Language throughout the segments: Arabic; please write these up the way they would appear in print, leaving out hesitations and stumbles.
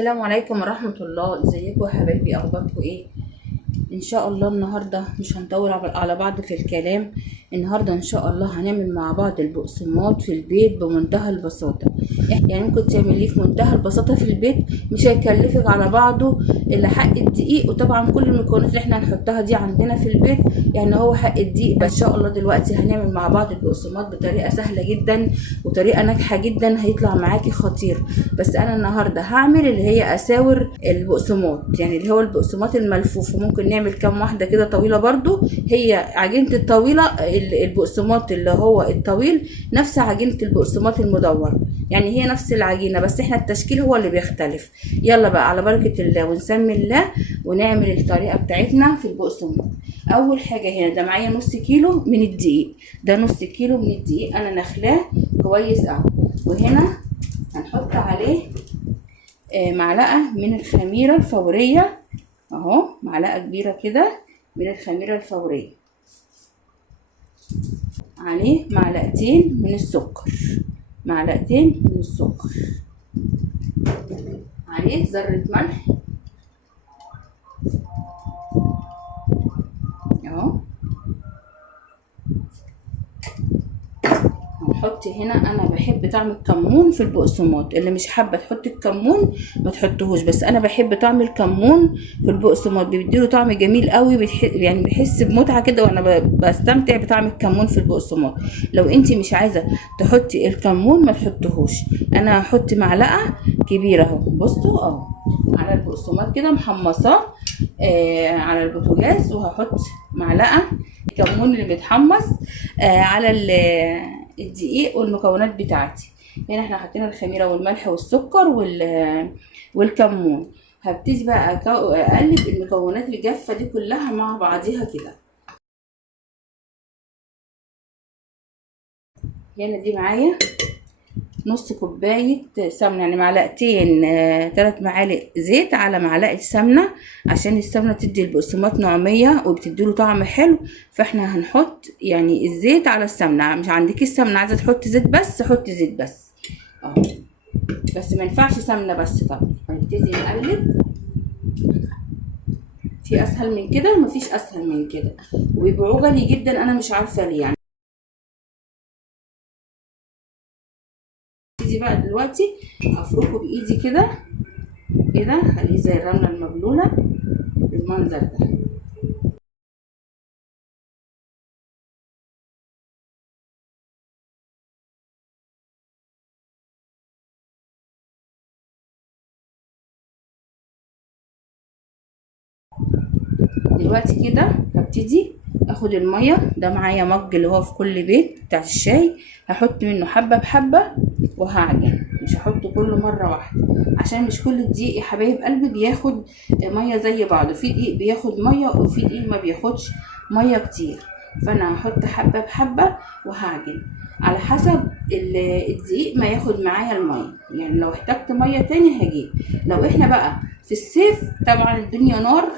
السلام عليكم ورحمة الله. ازيكم يا حبايبي؟ اخباركم ايه؟ ان شاء الله النهاردة مش هنطول على بعض في الكلام. النهاردة ان شاء الله هنعمل مع بعض البقسماط في البيت بمنتهى البساطة. يعني ممكن تعمليه في منتهى البساطة في البيت، مش هيكلفك على بعضه الا حق الدقيق. وطبعا كل المكونات اللي احنا هنحطها دي عندنا في البيت، يعني هو حق الدقيق. بس ان شاء الله دلوقتي هنعمل مع بعض البقسماط بطريقة سهلة جدا وطريقة ناجحة جدا، هيطلع معاكي خطير. بس انا النهاردة هعمل اللي هي اساور البقسماط، يعني اللي هو البقسماط الملفوف. وممكن نعمل كام واحدة كده طويلة برضو. هي عجينة الطويلة البقسماط اللي هو الطويل نفس عجينة البقسماط المدور، يعني هي نفس العجينة، بس احنا التشكيل هو اللي بيختلف. يلا بقى على بركة الله ونسمي الله ونعمل الطريقة بتاعتنا في البقسماط. اول حاجة هنا ده معايا نص كيلو من الدقيق، ده نص كيلو من الدقيق انا نخلاه كويس اهو. وهنا هنحط عليه معلقة من الخميرة الفورية اهو، معلقة كبيرة كده من الخميرة الفورية، عليه معلقتين من السكر، معلقتين من السكر، عليه ذرة ملح اهو. هنحط هنا، انا بحب طعم الكمون في البقسماط، اللي مش حابه تحط الكمون ما تحطهوش، بس انا بحب طعم الكمون في البقسماط، بيديله طعم جميل قوي، يعني بحس بمتعه كده وانا بستمتع بطعم الكمون في البقسماط. لو انت مش عايزه تحطي الكمون ما تحطهوش. انا هحط معلقه كبيره اهو، بصوا اهو على البقسماط كده محمصاه على البوتاجاز، وهحط معلقه الكمون اللي بيتحمص على الدقيق والمكونات بتاعتي. هنا احنا حطينا الخميره والملح والسكر والكمون. هبتدي بقى اقلب المكونات الجافه دي كلها مع بعضيها كده. هنا دي معايا نص كوبايه سمنه، يعني معلقتين 3 معالق زيت على معلقه سمنه، عشان السمنه بتدي البقسماط نعوميه وبتديله طعم حلو. فاحنا هنحط يعني الزيت على السمنه. مش عندك السمنه عايزه تحطي زيت بس حطي زيت بس اهو، بس ما ينفعش سمنه بس طبعا. هنبتدي نقلب. في اسهل من كده؟ مفيش اسهل من كده، وبيبيعوه غالي جدا، انا مش عارفه ليه يعني. ابتدي بقى دلوقتي افركه بايدي كده كده، خليه زي الرمله المبلوله بالمنظر ده. دلوقتي كده هبتدي اخد الميه، ده معايا مج اللي هو في كل بيت بتاع الشاي، هحط منه حبه بحبه وهعجن، مش هحط كله مره واحده، عشان مش كل الدقيق يا حبايب قلبي بياخد ميه زي بعضه. في دقيق بياخد ميه وفي دقيق ما بياخدش ميه كتير، فانا هحط حبه بحبه وهعجن على حسب الدقيق ما ياخد معايا الميه. يعني لو احتجت ميه تاني هجيب. لو احنا بقى في الصيف طبعا الدنيا نار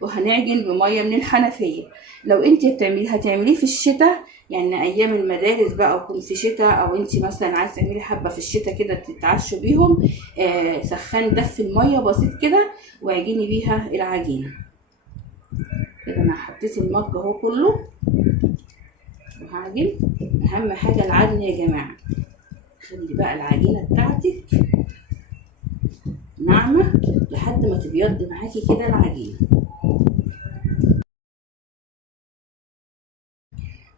وهنعجن بميه من الحنفيه. لو انت هتعمليه في الشتاء، يعني ايام المدارس بقى وكون في شتاء، او انت مثلا عايزه تعملي حبه في الشتاء كده تتعشوا بيهم، سخني دفي الميه بسيط كده واعجني بيها العجينه كده. انا حطيت المج اهو كله وهعجن. اهم حاجه العجن يا جماعه، خلي بقى العجينه بتاعتك ناعمه لحد ما تبيض معاكي كده العجينه.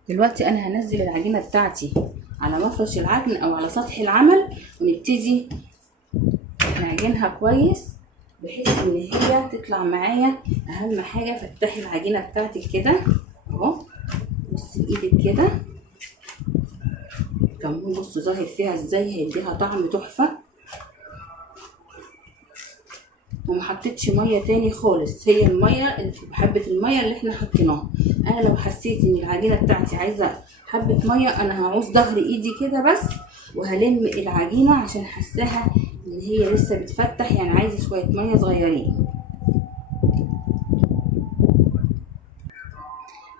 دلوقتي انا هنزل العجينه بتاعتي على مفرش العجن او على سطح العمل، ونبتدي نعجنها كويس بحيث ان هي تطلع معايا. اهم حاجه فتحي العجينه بتاعتك كده اهو، بصي بايدك كده. كمان بصوا ظاهر فيها ازاي، هيديها طعم تحفه. وما حطيتش ميه تاني خالص، هي الميه حبه الميه اللي احنا حطيناها. انا لو حسيت ان العجينه بتاعتي عايزه حبه ميه، انا هعوز ظهر ايدي كده بس وهلم العجينه، عشان حاساها ان هي لسه بتفتح، يعني عايزه شويه ميه صغيرين.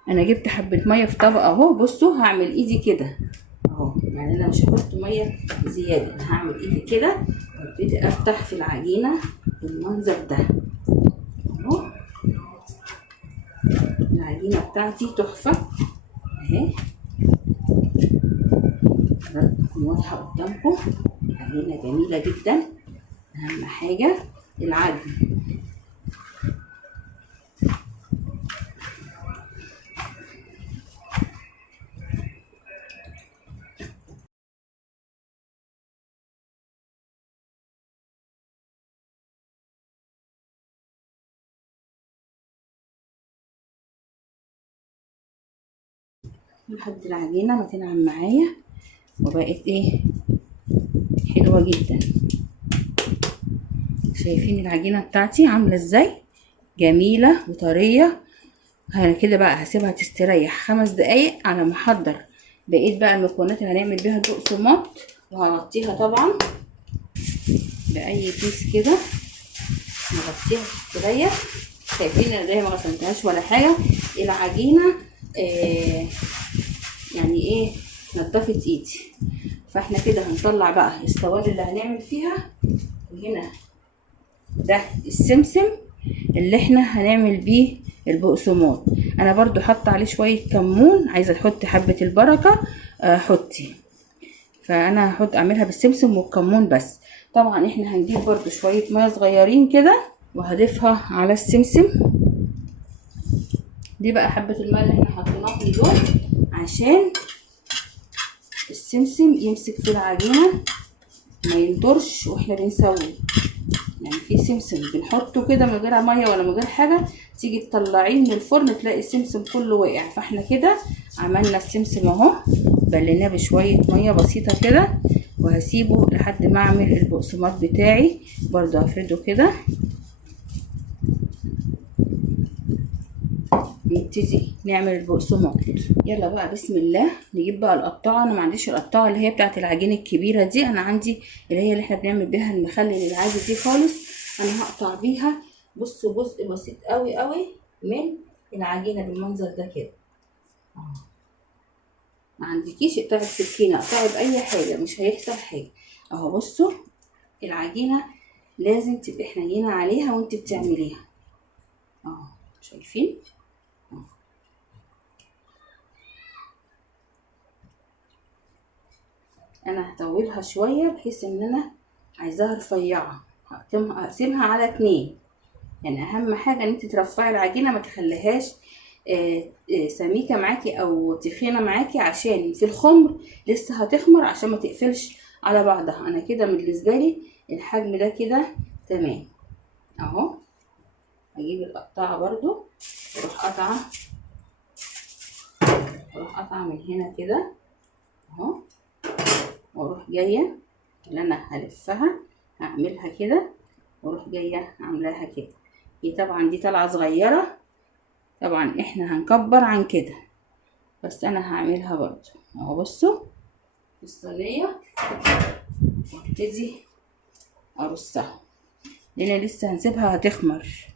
انا جبت حبه ميه في طبق اهو، بصوا هعمل ايدي كده اهو، يعني انا مش هحط ميه زياده، هعمل ايدي كده وابتدي افتح في العجينه بالمنظر ده اهو. العجينة بتاعتي تحفة اهي، تكون واضحة قدامكم. عجينة جميلة جدا. اهم حاجة العجن. لحد العجينة ما تنعم معايا وبقت ايه حلوة جدا. شايفين العجينة بتاعتي عاملة ازاي؟ جميلة وطرية. انا كده بقى هسيبها تستريح 5 دقايق على ما احضر بقيت بقى المكونات اللي هنعمل بيها البقسماط. وهغطيها طبعا بأي كيس كده، نغطيها تستريح. شايفين انا ما غسلتهاش ولا حاجة. العجينة يعني ايه نضفت ايدي. فاحنا كده هنطلع بقى الصواني اللي هنعمل فيها. وهنا ده السمسم اللي احنا هنعمل بيه البقسماط. انا برضو حاطه عليه شويه كمون، عايزه تحطي حبه البركه حطي. فانا هحط اعملها بالسمسم والكمون بس. طبعا احنا هنجيب برضو شويه ميه صغيرين كده وهضيفها على السمسم. دي بقى حبه الماء اللي احنا حطيناهم دول عشان السمسم يمسك في العجينه ما ينطرش واحنا بنسوي. يعني في سمسم بنحطه كده من غير ميه ولا من غير حاجه، تيجي تطلعيه من الفرن تلاقي السمسم كله وقع. فاحنا كده عملنا السمسم اهو، بليناه بشويه ميه بسيطه كده، وهسيبه لحد ما اعمل البقسماط بتاعي. برضو هفرده كده. نبتدي نعمل البقسماط. يلا بقى بسم الله. نجيب بقى القطاعه. انا ما عنديش القطاعه اللي هي بتاعه العجين الكبيره دي، انا عندي اللي احنا بنعمل بيها المخلل العادي دي خالص. انا هقطع بيها بصوا جزء بسيط قوي قوي من العجينه بالمنظر ده كده. ما عندكيش اقطعي بسكينه، اقطعي باي حاجه مش هيحصل حاجه. اهو بصوا العجينه لازم تبقي حنينه عليها وانت بتعمليها اهو. شايفين انا هطولها شويه بحيث ان انا عايزاها رفيعه. هقسمها على 2. يعني اهم حاجه ان انت ترفعي العجينه، ما تخليهاش سميكه معاكي او تخينه معاكي، عشان في الخمر لسه هتخمر عشان ما تقفلش على بعضها. انا كده بالنسبه لي الحجم ده كده تمام اهو. هجيب القطاعه برضو واروح قطعه من هنا كده اهو، واروح جايه اللي انا هلفها هعملها كده، واروح جايه عاملاها كده. دي طبعا دي طلعه صغيره، طبعا احنا هنكبر عن كده، بس انا هعملها برضو اهو. بصوا الصينيه وابتدي ارصها لان لسه هنسيبها هتخمر.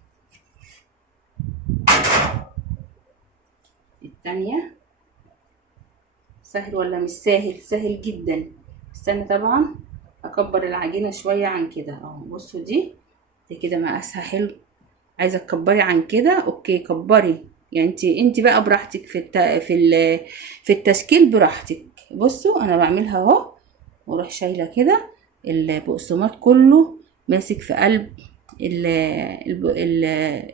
التانية سهل ولا مش سهل؟ سهل جدا. استنى طبعا اكبر العجينه شويه عن كده اهو. بصوا دي كده مقاسها حلو. عايزه تكبري عن كده اوكي كبري، يعني انت بقى براحتك في التشكيل براحتك. بصوا انا بعملها اهو، واروح شايله كده البقسماط كله ماسك في قلب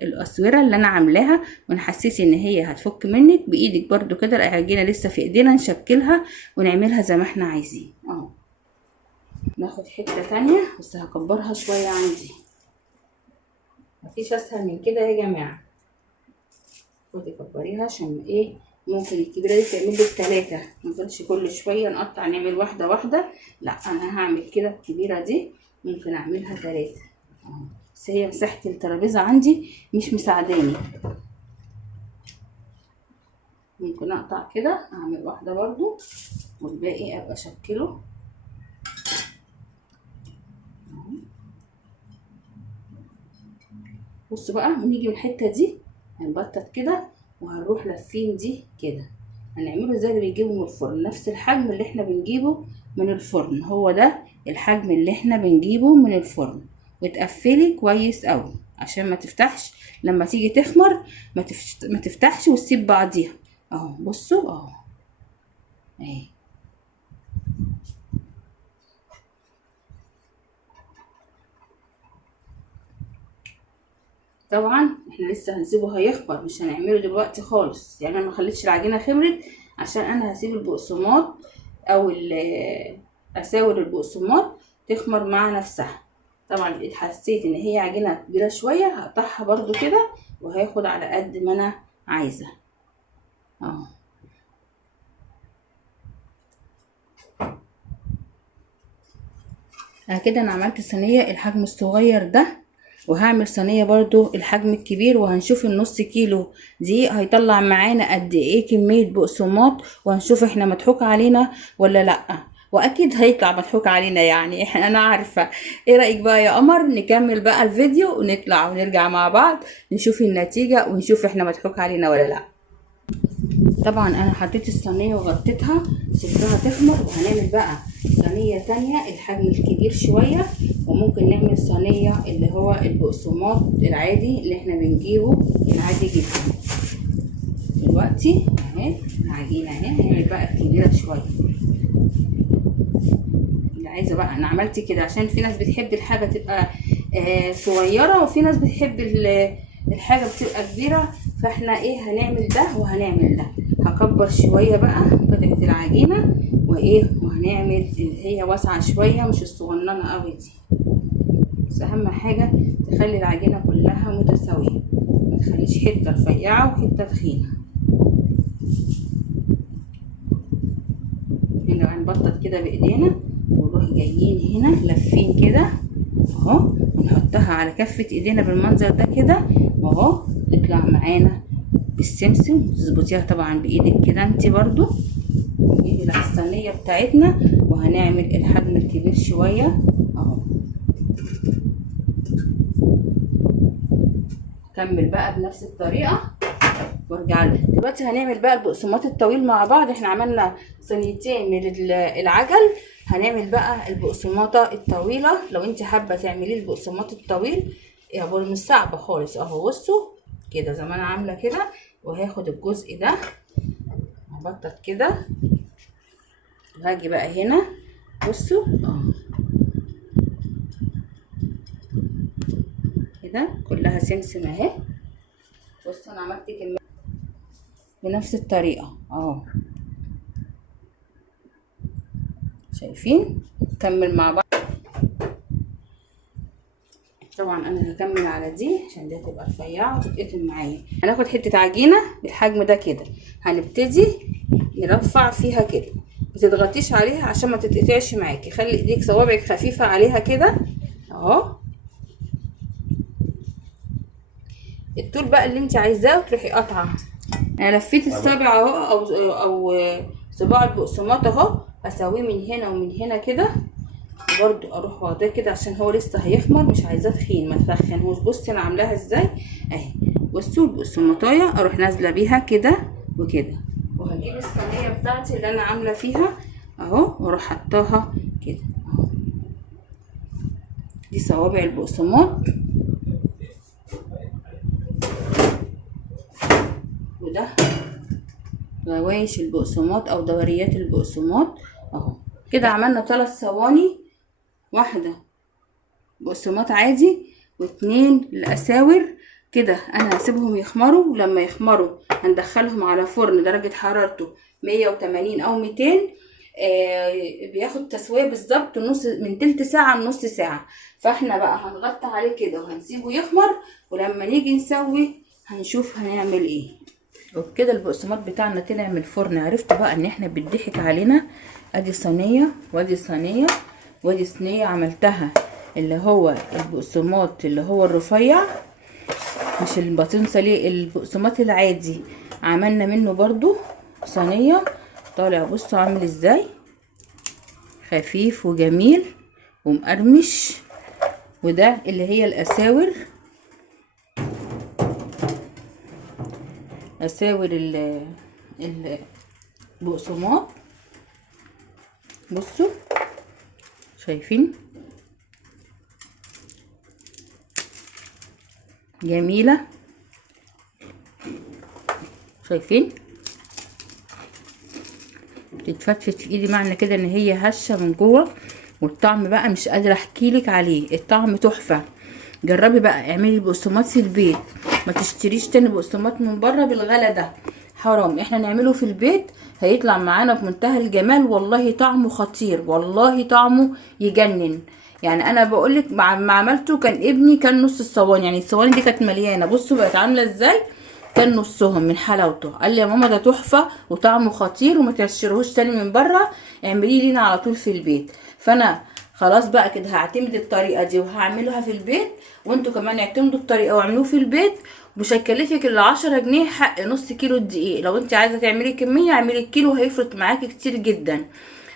الاسوره اللي انا عاملاها. ونحسسي ان هي هتفك منك بايدك برضو كده. العجينه لسه في ايدينا نشكلها ونعملها زي ما احنا عايزين اهو. ناخد حته تانية بس هكبرها شويه عندي. مفيش اسهل من كده يا جماعه. خدي كبريها عشان ايه ممكن الكبيره دي تعمل لك 3. مفضلش كل شويه نقطع نعمل واحده واحده، لا انا هعمل كده. الكبيره دي ممكن اعملها 3 بس هي مساحه الترابيزه عندي مش مساعداني. ممكن اقطع كده اعمل واحده برضو والباقي ابقى اشكله. بصوا بقى ونيجي من الحته دي هنبطط كده وهنروح لافين دي كده. هنعمله زي اللي بنجيبه من الفرن، نفس الحجم اللي احنا بنجيبه من الفرن، هو ده الحجم اللي احنا بنجيبه من الفرن. وتقفلي كويس قوي عشان ما تفتحش لما تيجي تخمر، ما تفتحش وتسيب بعضيها اهو. بصوا اهو اهي. طبعا احنا لسه هنسيبه هيخمر، مش هنعمله دلوقتي خالص، يعني انا ما خليتش العجينه خمرت عشان انا هسيب البقسماط او اساور البقسماط تخمر مع نفسها. طبعا حسيت ان هي عجينه كبيره شويه هقطعها برضو كده وهياخد على قد ما انا عايزه اهو. كده انا عملت صينيه الحجم الصغير ده، وهعمل صينيه برضو الحجم الكبير، وهنشوف النص كيلو دقيق هيطلع معانا قد ايه كميه بقسماط، وهنشوف احنا مضحوك علينا ولا لا. واكيد هيطلع مضحوك علينا يعني انا عارفه. ايه رايك بقى يا قمر نكمل بقى الفيديو ونطلع ونرجع مع بعض نشوف النتيجه ونشوف احنا مضحوك علينا ولا لا. طبعا انا حطيت الصينيه وغطيتها سبتها تخمر، وهنعمل بقى صينيه تانية الحجم الكبير شويه، وممكن نعمل صينيه اللي هو البقسماط العادي اللي احنا بنجيبه العادي جدا. دلوقتي اهي العجينه اهي هنعمل بقى الكبيره شويه. اللي عايزه بقى انا عملت كده عشان في ناس بتحب الحاجه تبقى صغيره، وفي ناس بتحب الحاجه بتبقى كبيره، فاحنا ايه هنعمل ده وهنعمل ده. هكبر شويه بقى قطعه العجينه وهنعمل اللي هي واسعه شويه مش الصغننه قوي دي، بس اهم حاجه تخلي العجينه كلها متساويه، ما تخليش حته رفيعه وحته تخينه. هنا هنبطط كده بايدينا ونروح جايين هنا لافين كده اهو، ونحطها على كفه ايدينا بالمنظر ده كده اهو، تطلع معانا بالسمسم. تظبطيها طبعا بايدك كده انت برضو. نيجي على الصينيه بتاعتنا وهنعمل الحجم الكبير شويه اهو. كمل بقى بنفس الطريقه وارجع لك. دلوقتي هنعمل بقى البقسماط الطويل مع بعض. احنا عملنا صينيتين من العجل، هنعمل بقى البقسماطه الطويله. لو انت حابه تعملي البقسماط الطويل يا مش صعبه خالص اهو. بصوا كده زي ما انا عامله كده، وهاخد الجزء ده هبطط كده وهاجي بقى هنا. بصوا كده كلها سمسم اهي. بصوا انا عملت كميه بنفس الطريقه اهو، شايفين؟ نكمل مع بعض. طبعا انا هكمل على دي عشان دي هتبقى رفيعه وتتقطم معايا. هناخد حته عجينه بالحجم ده كده، هنبتدي نرفع فيها كده، ما تضغطيش عليها عشان ما تتقطعش معاكي، خلي ايديك صوابعك خفيفه عليها كده اهو. الطول بقى اللي انت عايزاه وتروحي قاطعه. انا لفيت الصابع اهو او صباع البقسماط اهو، اسويه من هنا ومن هنا كده برضو، اروح واخداه كده عشان هو لسه هيخمر، مش عايزاه تخين ما تخنهوش. بصي انا عاملاها ازاي اهي. بصوا البقسماطايه اروح نازله بيها كده وكده، وهجيب الصينيه بتاعتي اللي انا عامله فيها اهو واروح حطاها كده اهو. دي صوابع البقسماط، وده روايش البقسماط او دوريات البقسماط اهو. كده عملنا 3 صواني، واحده بقسماط عادي واتنين الاساور كده. انا هسيبهم يخمروا، ولما يخمروا هندخلهم على فرن درجه حرارته 180 او 200. بياخد تسويه بالظبط نص من تلت ساعه لنص ساعه. فاحنا بقى هنغطي عليه كده وهنسيبه يخمر، ولما نيجي نسوي هنشوف هنعمل ايه. وبكده البقسماط بتاعنا طلع من الفرن. عرفتوا بقى ان احنا بيضحك علينا. ادي صينيه وادي صينيه وادي صينيه عملتها اللي هو البقسماط اللي هو الرفيع، مش البطنسه ليه، البقسماط العادي عملنا منه برضو صينيه. طالع بصوا عامل ازاي، خفيف وجميل ومقرمش. وده اللي هي الاساور، اساور البقسماط. بصوا شايفين جميلة، شايفين تتفتفت في ايدي، معنى كده ان هي هشة من جوه. والطعم بقى مش قادرة احكيلك عليه، الطعم تحفة. جربي بقى، اعملي البقسماط في البيت، ما تشتريش تاني بقسماط من بره بالغلا ده، حرام. احنا نعمله في البيت هيطلع معانا بمنتهى الجمال، والله طعمه خطير، والله طعمه يجنن. يعني انا بقولك ما عملته كان ابني كان نص الصواني، يعني الصواني دي كانت مليانه، بصوا بقت عامله ازاي، كان نصهم من حلاوته. قال لي يا ماما ده تحفه وطعمه خطير وما تشتروهوش تاني من بره، اعمليه لينا على طول في البيت. فانا خلاص بقى كده هعتمد الطريقه دي وهعملها في البيت، وانتوا كمان اعتمدوا الطريقه واعملوه في البيت. مش هيكلفك الا 10 جنيه حق نص كيلو دقيق. لو انت عايزه تعملي كميه اعملي الكيلو، هيفرق معاكي كتير جدا.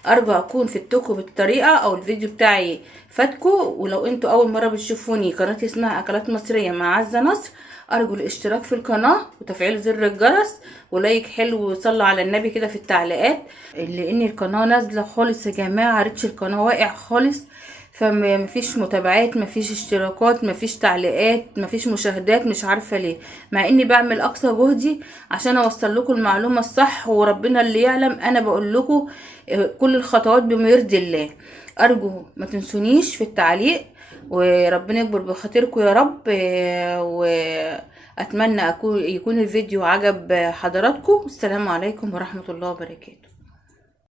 ارجو اكون فدتكم بالطريقه او الفيديو بتاعي فاتكم. ولو انتوا اول مره بتشوفوني، قناتي اسمها اكلات مصريه مع عزه نصر، ارجو الاشتراك في القناه وتفعيل زر الجرس ولايك حلو وصلوا على النبي كده في التعليقات، لان القناه نازله خالص يا جماعه، ريتش القناه واقع خالص. فمفيش متابعات، مفيش اشتراكات، مفيش تعليقات، مفيش مشاهدات، مش عارفه ليه، مع اني بعمل اقصى جهدي عشان اوصل لكم المعلومه الصح، وربنا اللي يعلم. انا بقول لكم كل الخطوات بما يرضي الله. ارجو ما تنسونيش في التعليق، وربنا يكبر بخاطركم يا رب. واتمنى يكون الفيديو عجب حضراتكم. السلام عليكم ورحمه الله وبركاته.